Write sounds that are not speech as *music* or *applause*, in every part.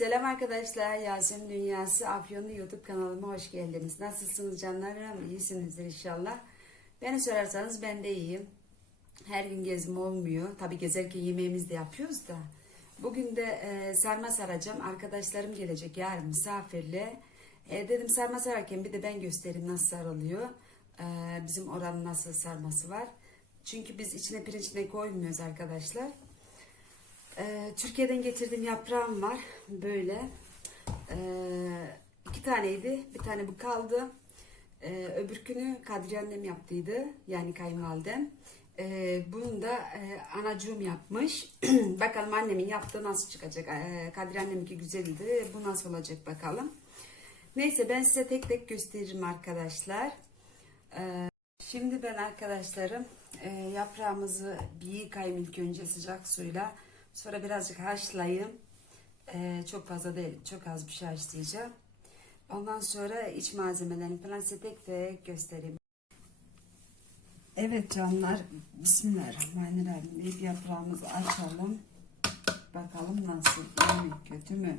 Selam arkadaşlar. Yasemin Dünyası Afyonlu YouTube kanalıma hoş geldiniz. Nasılsınız canlarım? İyisinizdir inşallah. Beni sorarsanız ben de iyiyim. Her gün gezme olmuyor. Tabi gezerken yemeğimizi de yapıyoruz da. Bugün de e, sarma saracağım. Arkadaşlarım gelecek yarın misafirle. E, dedim sarma sararken bir de ben göstereyim nasıl sarılıyor. E, bizim oranın nasıl sarması var. Çünkü biz içine pirinç ne koymuyoruz arkadaşlar. Ee, Türkiye'den getirdiğim yaprağım var. Böyle. Ee, iki taneydi. Bir tane bu kaldı. Ee, öbürkünü Kadriye annem yaptıydı. Yani kayınvalidem. Ee, bunu da e, anacığım yapmış. *clears throat* bakalım annemin yaptığı nasıl çıkacak. Kadriye anneminki güzeldi. Bu nasıl olacak bakalım. Neyse ben size tek tek gösteririm arkadaşlar. Şimdi ben arkadaşlarım e, yaprağımızı bir yıkayayım ilk önce sıcak suyla. Sonra birazcık haşlayayım. E, çok fazla değil, çok az bir şey haşlayacağım. Ondan sonra iç malzemelerini falan size tek tek göstereyim. Evet canlar, Bismillahirrahmanirrahim. İlk yaprağımızı açalım. Bakalım nasıl, iyi mi, kötü mü?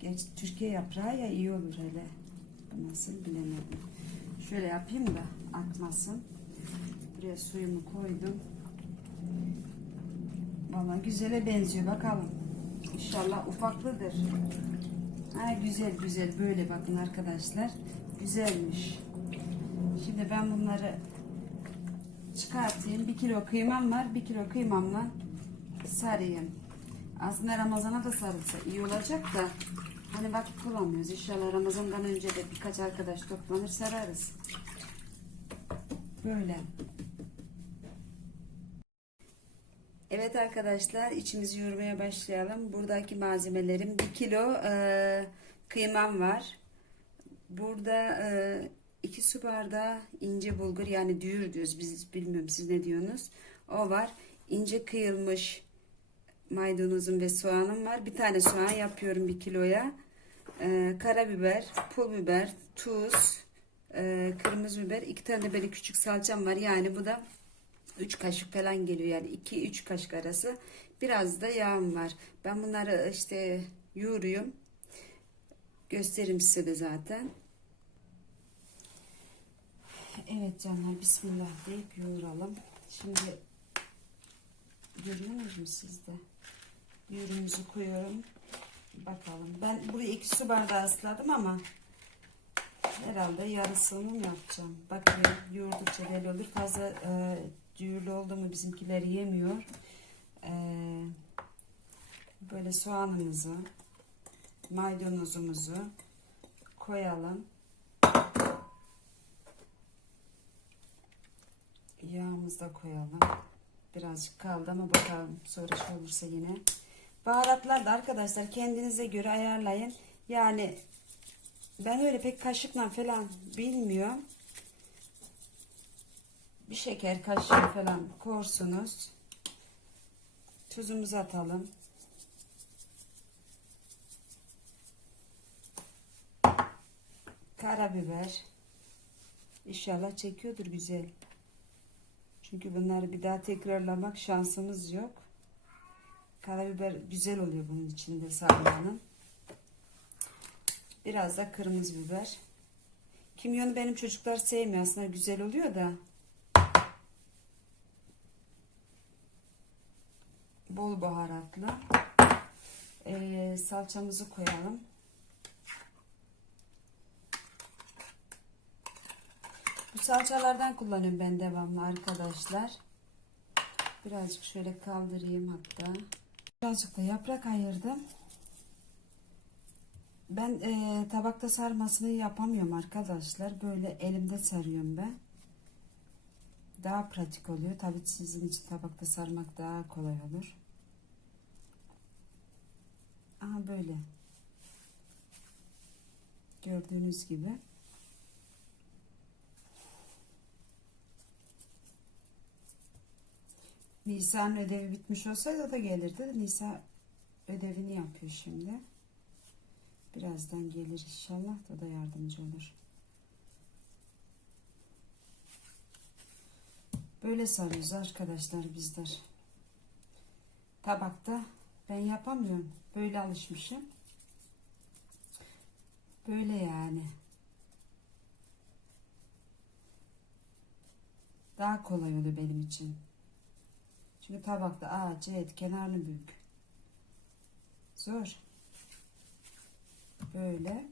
Geç Türkiye yaprağı ya iyi olur hele. Nasıl bilemedim. Şöyle yapayım da akmasın. Buraya suyumu koydum. Vallahi güzele benziyor bakalım. İnşallah ufaklıdır. Ha, güzel güzel böyle bakın arkadaşlar. Güzelmiş. Şimdi ben bunları çıkartayım. Bir kilo kıymam var. Bir kilo kıymamla sarayım. Aslında Ramazan'a da sarılsa iyi olacak da hani vakit bulamıyoruz. İnşallah Ramazan'dan önce de birkaç arkadaş toplanır sararız. Böyle. Evet arkadaşlar içimizi yoğurmaya başlayalım. Buradaki malzemelerim 1 kilo e, kıymam var. Burada 2 su bardağı ince bulgur yani düğür diyoruz. Biz bilmiyorum siz ne diyorsunuz. O var. İnce kıyılmış maydanozum ve soğanım var. Bir tane soğan yapıyorum 1 kiloya. E, karabiber, pul biber, tuz, e, kırmızı biber. iki tane de böyle küçük salçam var. Yani bu da 3 kaşık falan geliyor yani 2-3 kaşık arası. Biraz da yağım var. Ben bunları işte yoğuruyorum. Gösteririm size de zaten. Evet canlar bismillah deyip yoğuralım. Şimdi görüyor musunuz siz de? Yoğurumuzu koyuyorum. Bakalım. Ben buraya 2 su bardağı ısladım ama herhalde yarısını yapacağım? Bakın yoğurdukça belli olur. Fazla e, düğürlü oldu mu bizimkiler yemiyor. Ee, böyle soğanımızı, maydanozumuzu koyalım. Yağımızı da koyalım. Birazcık kaldı ama bakalım sonra şey olursa yine. Baharatlar da arkadaşlar kendinize göre ayarlayın. Yani ben öyle pek kaşıkla falan bilmiyorum bir şeker kaşığı falan korsunuz. Tuzumuzu atalım. Karabiber. İnşallah çekiyordur güzel. Çünkü bunları bir daha tekrarlamak şansımız yok. Karabiber güzel oluyor bunun içinde sarmanın. Biraz da kırmızı biber. Kimyonu benim çocuklar sevmiyor aslında güzel oluyor da bol baharatlı. Ee, salçamızı koyalım. Bu salçalardan kullanıyorum ben devamlı arkadaşlar. Birazcık şöyle kaldırayım hatta. Birazcık da yaprak ayırdım. Ben e, tabakta sarmasını yapamıyorum arkadaşlar. Böyle elimde sarıyorum ben. Daha pratik oluyor. Tabii sizin için tabakta sarmak daha kolay olur. Aha böyle. Gördüğünüz gibi. Nisa'nın ödevi bitmiş olsaydı da gelirdi. Nisa ödevini yapıyor şimdi. Birazdan gelir inşallah. O da yardımcı olur. Böyle sarıyoruz arkadaşlar bizler. Tabakta ben yapamıyorum. Böyle alışmışım. Böyle yani. Daha kolay oluyor benim için. Çünkü tabakta A, C kenarını büyük. Zor. Böyle.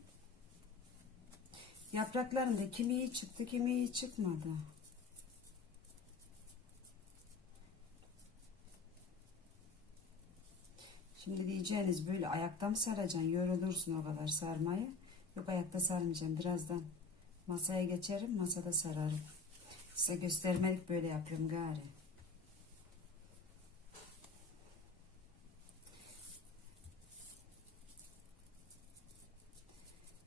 Yapraklarında kimi iyi çıktı, kimi iyi çıkmadı. Şimdi diyeceğiniz böyle ayakta mı saracaksın? Yorulursun o kadar sarmayı. Yok ayakta sarmayacağım. Birazdan masaya geçerim. Masada sararım. Size göstermelik böyle yapıyorum gari.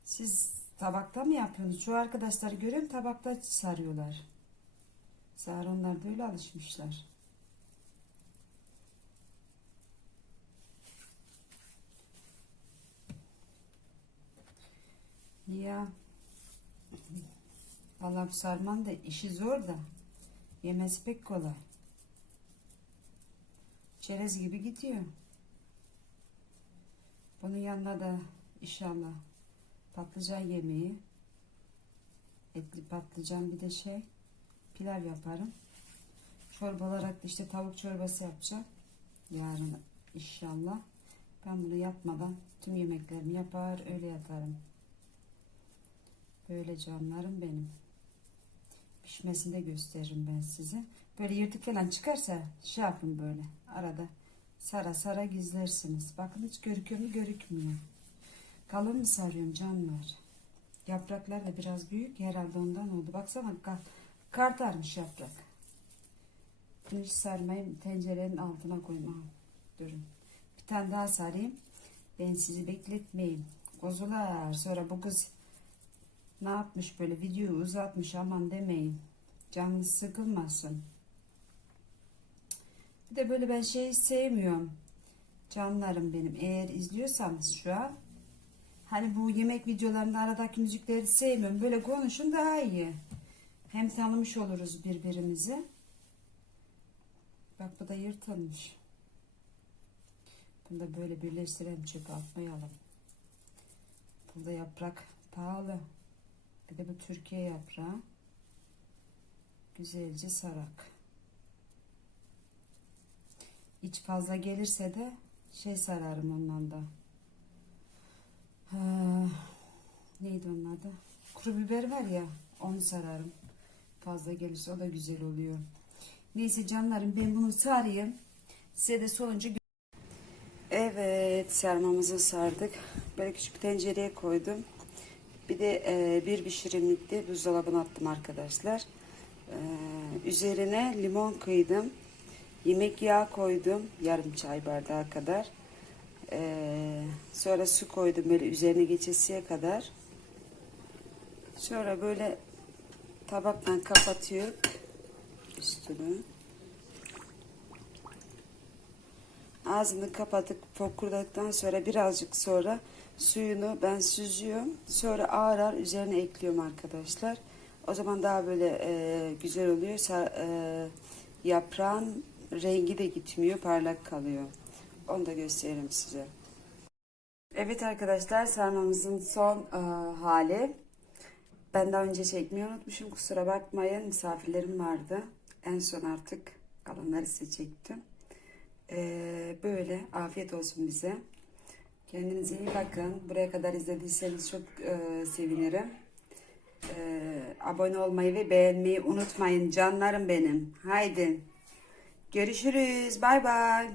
Siz tabakta mı yapıyorsunuz? Çoğu arkadaşlar görüyorum tabakta sarıyorlar. Sağır onlar da öyle alışmışlar. Ya bu sarman da işi zor da yemesi pek kolay. Çerez gibi gidiyor. Bunun yanına da inşallah patlıcan yemeği, etli patlıcan bir de şey pilav yaparım. Çorba olarak da işte tavuk çorbası yapacağım. Yarın inşallah. Ben bunu yapmadan tüm yemeklerimi yapar öyle yatarım. Böyle canlarım benim. Pişmesini de gösteririm ben size. Böyle yırtık falan çıkarsa şey yapın böyle arada sara sara gizlersiniz. Bakın hiç görüküyor mu görükmüyor. Kalın mı sarıyorum canlar? Yapraklar da biraz büyük herhalde ondan oldu. Baksana kar, kartarmış yaprak. Bunu hiç sarmayayım tencerenin altına koymam. Durun. Bir tane daha sarayım. Ben sizi bekletmeyeyim. Kozular sonra bu kız ne yapmış böyle videoyu uzatmış aman demeyin. Canınız sıkılmasın. Bir de böyle ben şeyi sevmiyorum. Canlarım benim eğer izliyorsanız şu an hani bu yemek videolarında aradaki müzikleri sevmiyorum. Böyle konuşun daha iyi. Hem tanımış oluruz birbirimizi. Bak bu da yırtılmış. Bunu da böyle birleştirelim çöpe atmayalım. Burada yaprak pahalı. Bir de bu Türkiye yaprağı. Güzelce sarak. İç fazla gelirse de şey sararım ondan da. Ha, neydi onun adı? Kuru biber var ya onu sararım. Fazla gelirse o da güzel oluyor. Neyse canlarım ben bunu sarayım. Size de sonucu Evet sarmamızı sardık. Böyle küçük bir tencereye koydum. Bir de e, bir pişirimlikte buzdolabına attım arkadaşlar. E, üzerine limon kıydım. Yemek yağı koydum. Yarım çay bardağı kadar. E, sonra su koydum böyle üzerine geçesiye kadar. Sonra böyle tabakla kapatıyor üstünü. Ağzını kapatıp fokurdadıktan sonra birazcık sonra suyunu ben süzüyorum. Sonra ağır ağır üzerine ekliyorum arkadaşlar. O zaman daha böyle e, güzel oluyor. Sa- e, yaprağın rengi de gitmiyor, parlak kalıyor. Onu da gösteririm size. Evet arkadaşlar sarmamızın son e, hali. Ben daha önce çekmeyi unutmuşum. Kusura bakmayın. Misafirlerim vardı. En son artık kalanları size çektim. Ee, böyle afiyet olsun bize. Kendinize iyi bakın. Buraya kadar izlediyseniz çok e, sevinirim. Ee, abone olmayı ve beğenmeyi unutmayın canlarım benim. Haydi. Görüşürüz. Bay bay.